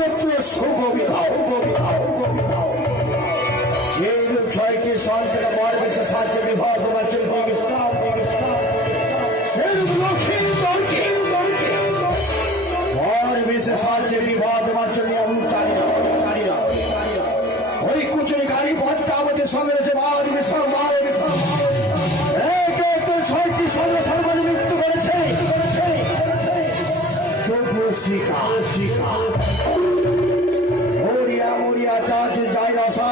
পুত্র শুভ বিবাহ এই ছয়টি সন্তান বর বেশে সাহায্যে বিবাহ তোমার চলবে ইসলাম সেই লক্ষ্মী বর বেশে সাহায্যে বিবাহ তোমার চলবে আমি জানি না ওই কুচুরি গাড়ি পথটা আমাদের সঙ্গে রয়েছে ছয়টি সঙ্গে সর্বাধিক মৃত্যু করেছে মরিয়া মরিয়া চাচ যাই রসা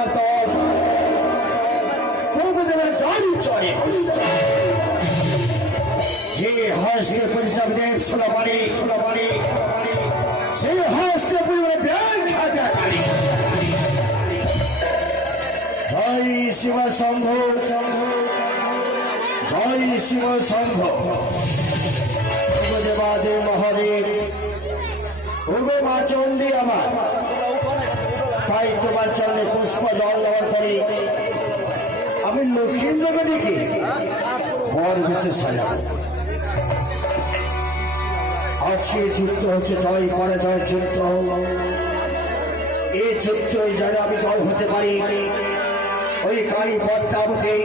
তবু দেবের গাড়ি চড়ে যে হস্তে পরিচাপ দেব ষোলবাড়ি সেই হস্তে পরিবার ব্যাগ খাতা গাড়ি জয় শিব শম্ভ জয় শিব শম্ভ দেবাদেব মহাদেব ওগো মা চণ্ডী আমার তাই তোমার চরণে পুষ্প জল দেওয়ার পরে আমি লক্ষ্মীন্দ্রকে ডেকে বর বিশেষ সাজা আজকে যুদ্ধ হচ্ছে জয় পরে জয় যুদ্ধ এই যুদ্ধ যেন আমি জয় হতে পারি ওই কালী পদ্মাবতী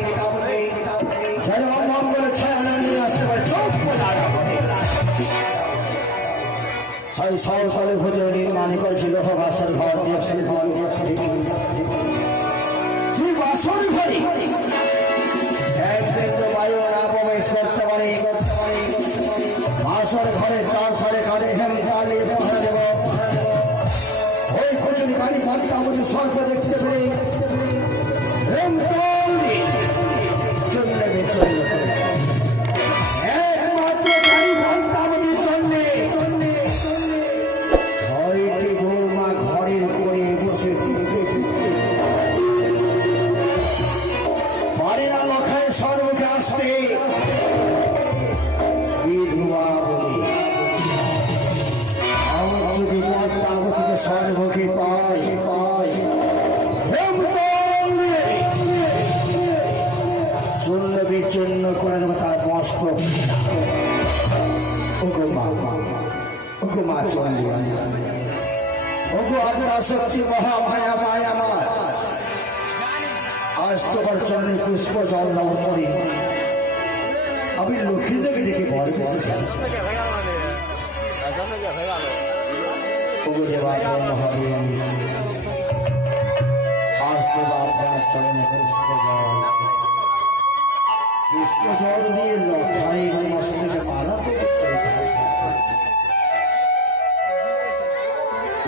যেন মঙ্গল ছায়া নিয়ে আসতে পারে ছয় সালে ভোজনে নির্মাণ করেছিল বাসর ঘর দেবশ্রী ঘর শ্রী বাসর ঘরে একদিন তো বায়ু না প্রবেশ করতে পারে বাসর ঘরে 4 সালে কাটে হেম কালে পহরা দেব ওই কচুরি কালী পদ্মা আমাদের স্বর্গ দেখতে পেরে স্বর্গকে পাই চূর্ণ বিচূর্ণ করে দেবো তার মস্তক ওগো মা চণ্ডী ওগো আদ্যা শক্তি মহামায়া মায়া আমার আজ তোমার চরণে পুষ্প জল দেওয়ার পরে আমি লক্ষ্মীদেরকে ডেকে বর বিশেষ ওগো দেবাদেব মহাদেব আজ দেবা আপনার চরণে পুষ্প জল দিয়ে লক্ষ্মী মস্তকে মালা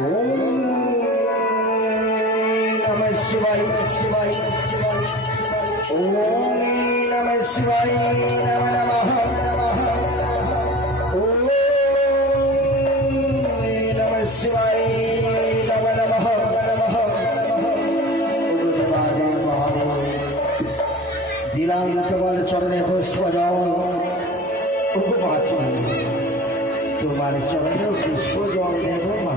ওম নমঃ শিবায় ওম নমঃ শিবায় নমঃ ওম নমঃ শিবায় নমঃ দিলাম তোমার চরণে পুষ্প জল তোমার চরণে পুষ্প জল দেব মা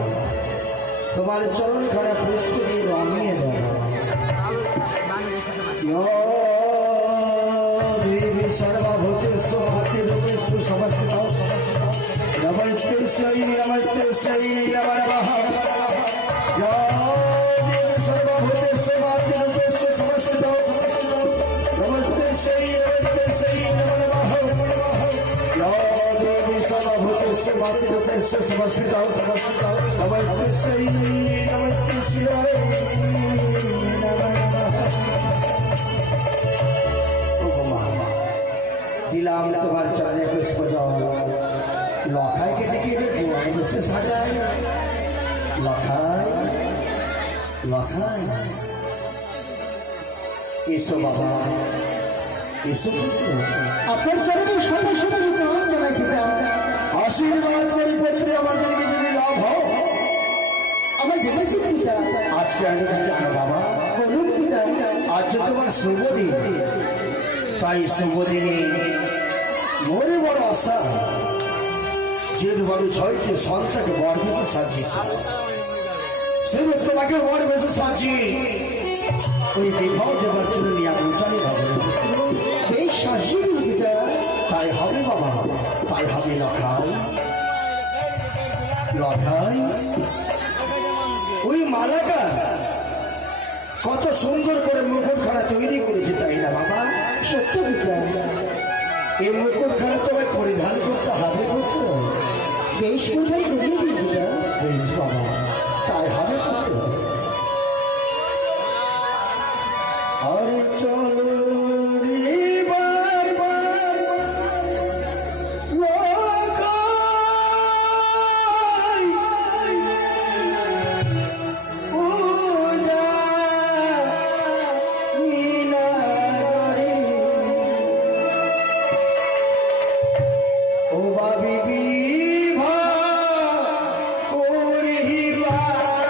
তোমার চরণ ঘরে পুষ্প দিয়ে রঙিয়ে দেব সর্বভূতেষু মাতৃভূতেষু সমস্ত নমস্তেশ্বরী নমস্তেশ্বরী নমঃ সর্বভূতেষু মাতৃভূতেষু সমস্ত নমস্তেশ্বরী নমস্তেশ্বরী নমঃ দেবী সর্বভূতেষু মাতৃভূতেষু সমস্ত নমস্তেশ্বরী নমস্তেশ্বরী দিলাম তোমার চরণে পুষ্প জল লখাইকে ডেকে ডেকে অবশ্যই সাজায় লখাই এসো বাবা এসো আপনার চরণে সর্বস্ব জানাই পিতা আশীর্বাদ করে পড়তে আমার জায়গায় যদি লাভ হয় আমায় দেখেছি পিতা আজকে আমি জানো বাবা বলুন পিতা আজ তোমার শুভ দিন তাই শুভ দিনে মনে বড় আশা যেভাবে 6টি সন্তানকে বর বেশে সাজিয়েছে সেই তোমাকে বর বেশে সাজিয়ে ওই বিবাহ দেবার জন্য নিয়ে আমি জানি হবে বেশ সাজিয়ে তাই হবে বাবা তাই হবে লখাই মালাটা কত সুন্দর করে মুকুটখানা তৈরি করেছে, তাই না বাবা? সত্য বিক্রম, এই মুকুটখানা তোমায় পরিধান করতে হবে পুত্র। বেশ পরিধান করিয়ে দিন বিক্রম। বেশ বাবা, তাই হবে পুত্র। আরে চলো রে বাবা, ও বাবি বিভা ওরে বারে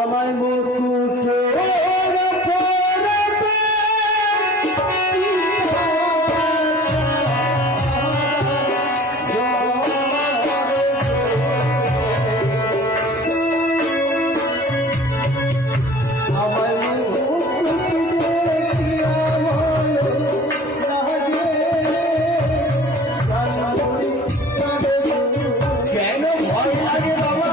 আমায় কেন ভয় লাগে বাবা?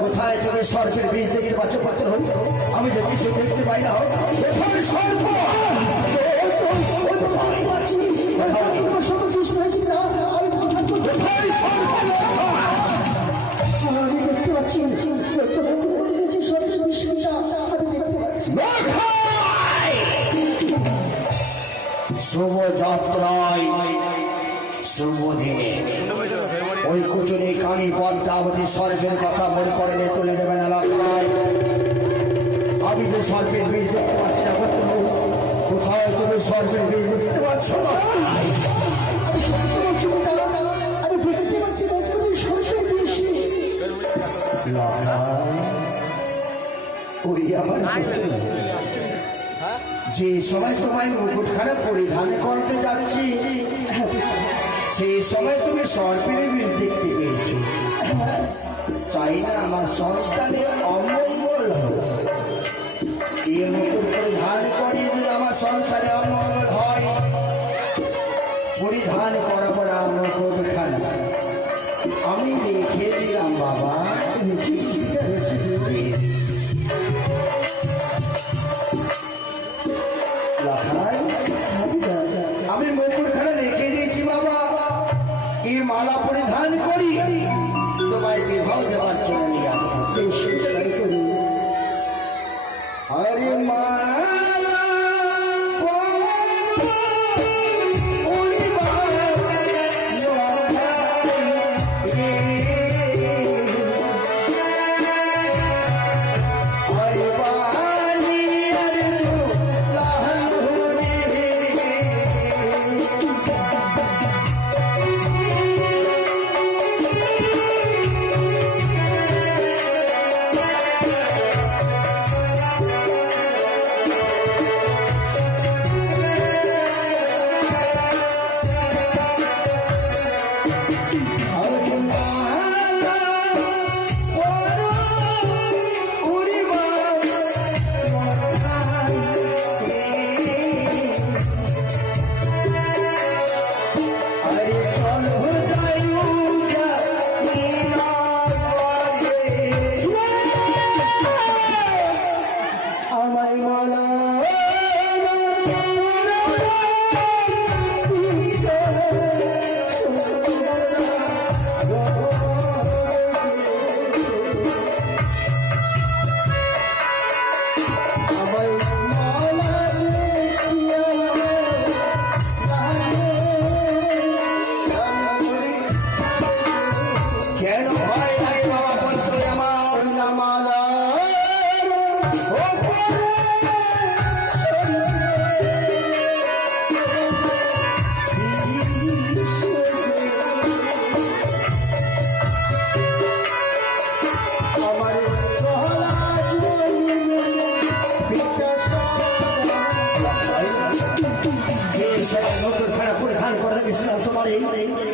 কোথায় তুমি সর্পের বীজ দেখতে পাচ্ছ পাত্র? আমি যে কিছু দেখতে পাই না। কোথায় সর্প? কোথায় সর্প? আমি দেখতে পাচ্ছি আমি দেখতে পাচ্ছি। শুভ যাত্রায় শুভ দিনে ওই কুচুরি কানি পদ্মাবতী সর্পের কথা মনে করে তুলে দেবেন এলাকায়। আমি যে সর্পের বীজ দেখতে পাচ্ছি না, কোথায় তুমি সর্পের বীজ দেখতে পাচ্ছ না? আমি সত্যি বলছি আমি দেখতে পাচ্ছি সরষে বেশি। যে সময় তোমায় মুকুটখানা পরিধান করতে যাচ্ছি, সেই সময় তুমি সর্পের বীজ দেখতে পেয়েছো। চাই না আমার সন্তানের অমঙ্গল হোক। এই মুকুট পরিধান করে যদি আমার সংসারে অমঙ্গল হয়, পরিধান করার পর মুকুটখানা আমি রেখে দিলাম বাবা। আমি মুকুটখানা রেখে দিয়েছি বাবা। এই মালা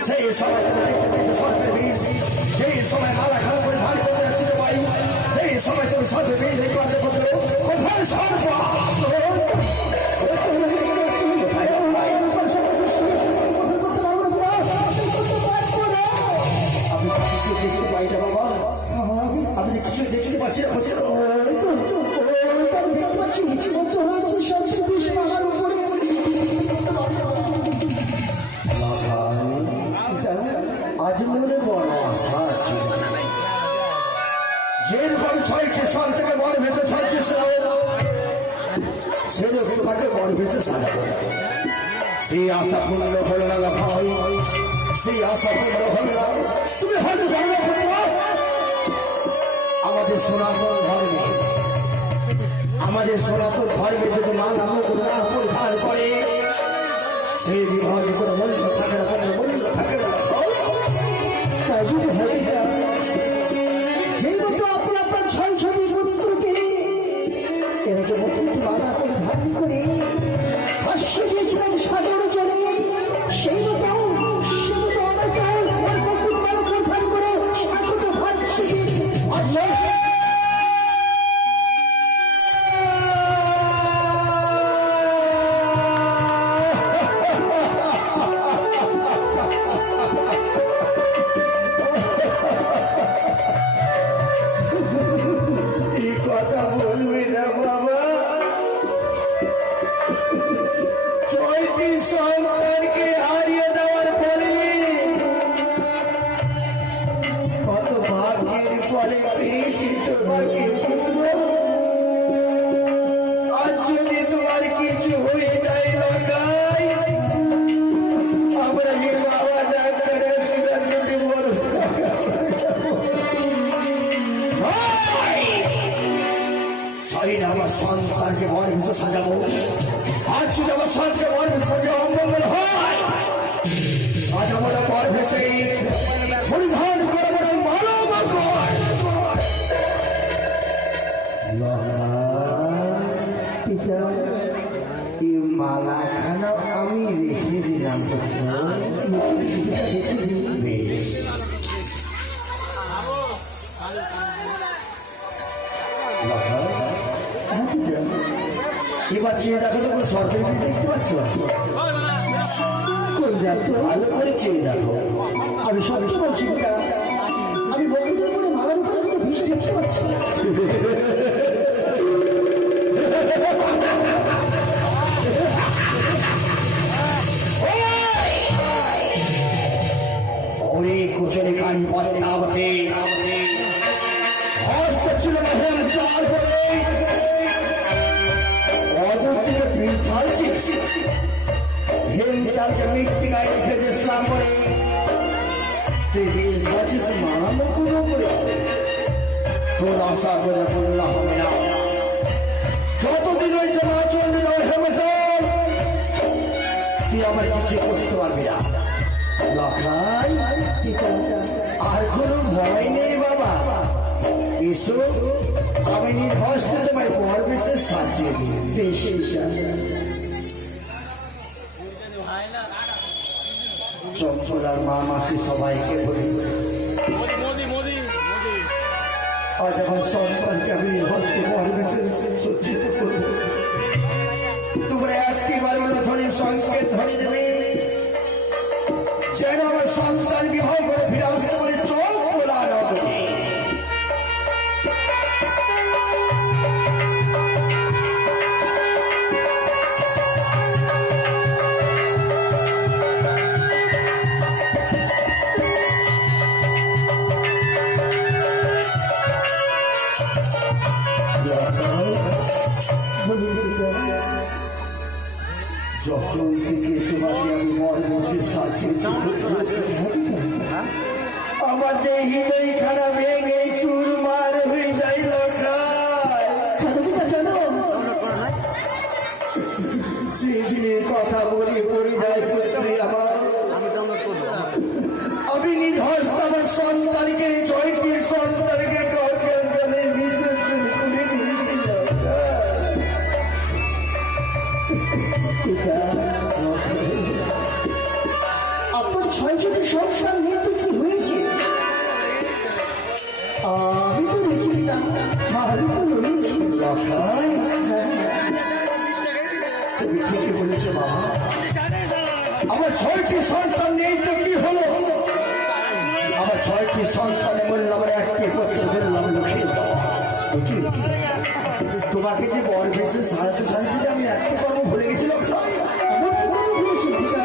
সেই সময় সর্পের বিষ, সেই সময় মালা খারাপ করে ধান করে যাচ্ছিল বায়ু, সেই সময় তুমি সর্পের বিষ এই কার্য করতে কোথায় সর্প? আপনি কিছু দেখতে পাই না বাবা, আপনি কিছু দেখতে পাচ্ছেন হচ্ছে দেখতে পাচ্ছি জীবন্ত হয়েছে সবচেয়ে বিষ মালার উপরে। আজ মনে বড় আশা আছে, যেরকম 6টি সাল থেকে বড় ভেসে সাজছে সেরকম তাকে বড় ভেসে সাজাবো। সেই আশা পূর্ণ হল না ভাই, সেই আশা পূর্ণ হল না। তুমি হয়তো জানো আমাদের সনাতন ধর্মে, আমাদের সনাতন ধর্মে যদি মালা মুকুট না পরিধান করে সেই বিভাগে কোনো মূল্য থাকে না, কোনো মূল্য থাকে না। তাই যদি হয় যেই মতো আপনি আপনার 620 পুত্রকে এরকম নতুন মালা করে ধারণ করে ভাষ্য দিয়েছিলেন সাগর জলে, সেই মতো আমাকে ওই নতুন মালা পরিধান করে স্বাগত ভাষ্য দিয়েছে আল্লাহ। এই কথা বলবি না বাবা, 6টি সন্তানকে হারিয়ে দেওয়ার ফলে কত ভাগ্যের ফলে পেয়েছি তোমাকে পুত্র। আজ যদি তোমার কিছু হয়ে যায় লঙ্কায়, আমরা যে বাবা ডাক্তারের সেটা যদি বলবো আমার সন্তানকে বড় হিসেবে সাজাবো। আর যদি আমার সন্তানকে বড় হিসেবে অমঙ্গল হয়, আজ আমরা বড় ভেসে পরিধান করবো না মানব। পিতা এই মালাখানা আমি রেখে দিলাম বেশ। এবার চেয়ে দেখো তো কোনো সরকারি বিল দেখতে পাচ্ছ? কই দেখো, ভালো করে চেয়ে দেখো। আমি সবই বলছি পিতা, আমি বকুলের উপরে মালার উপরে কোনো বিষ দেখতে পাচ্ছি না। ওরে কুচলে গাড়ি পদ্মাবতে হস্ত ছিল হেম চাল করে অদূর বিষ ঢালছি। হেম চালকে মৃত্তিকায় রেখে দিয়েছিলাম বলে তুই বিষ ঢালছিস মারা মুখের উপরে। তোর আশা করে বললা হবে না। যতদিন হয়েছে মা চন্দ্র হেমে তুই আমার কিছু করতে পারবি না। লখাই আর কোনো ভয় নেই বাবা, এসো আমি নির্ভস্ত তোমায় পর বিশেষ সাজিয়ে দিই। বেশি চঞ্চলার মা মাসি সবাইকে বলি আজ আমার সন্তানকে আমি নির্ভস্ত পর বিশেষ সজ্জিত করবো। তোমরা একটি বাড়ির ধরে সংকেত ধরে দেবে যেন আমার সন্তান বিবাহ করে ফিরে আসতে পারে। চোখ খোলা রাখবে। যখন থেকে তোমাকে আমি মন বসে সাজিয়েছি, আমার যে হৃদয় খারাপ ভেঙে চুরমার হয়ে যায় লখায়। সেদিনের কথা বলি পড়ে যায় পুত্রী আমার। আমি নিজ হস্ত আমার সন্তানকে 6টি সন্তানকে জলে বিশেষ করে দিয়েছি। আপনার ঠিকই বলেছে বাবা। আমার 6টি সন্তান নেই তো কি হলো? আমার 6টি সন্তানে বললাম আমার একটি পুত্র বললাম লক্ষ্মী। তোমাকে যে বর গেছে সাহায্য সাহায্যে আমি একটি কর্ম ভুলে গেছি লক্ষ্মী। আমার কি কর্ম ভুলেছেন পিতা?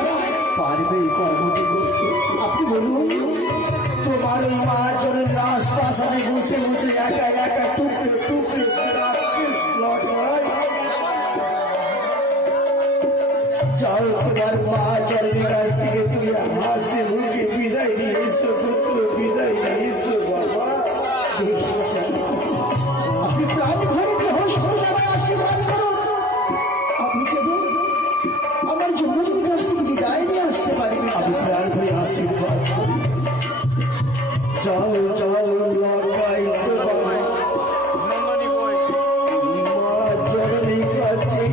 পারবে এই কর্মটি করতে? আপনি বলুন। তোমার ওই মা চলের লাশ পাশানে বসে বসে একা একা টুকরে টুকরে রাখছিস লটাই। যাও তোমার মা চলের কাছ থেকে তুমি হাসি মুখে বিদায় নিয়ে এসো পুত্র, বিদায় নিয়ে এসো বাবা। বেশ পিতা, আপনি প্রাণ ঘরে গৃহস্থ জামাই আশীর্বাদ করুন। আপনি যেন আমার জন্মদিন কাছ থেকে বিদায় নিয়ে আসতে পারেন। আমি প্রাণ ভরে আশীর্বাদ করি। যাও যাও লটাই তো বাবা, মা জননীর কাছে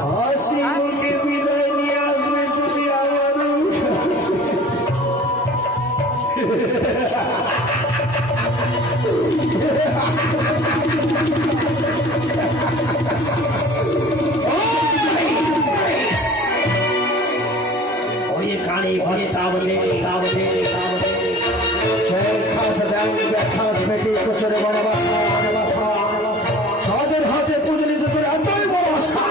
হাসি মুখে বিদায় নিয়ে আসবে তুমি আমারও। ওই কানে ভরে তাবলে তাবলে তাবলে শের খাস ব্যাং ব্যাখাস পেটে কোচরে বড় বাসা বাসা সাদের হাতে পূজনীত তোর এতই বড় আশা।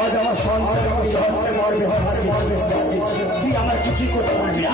আজ আমার সন্তান হস্তে মরবে, তুই আমার কিছুই করতে পারবি না।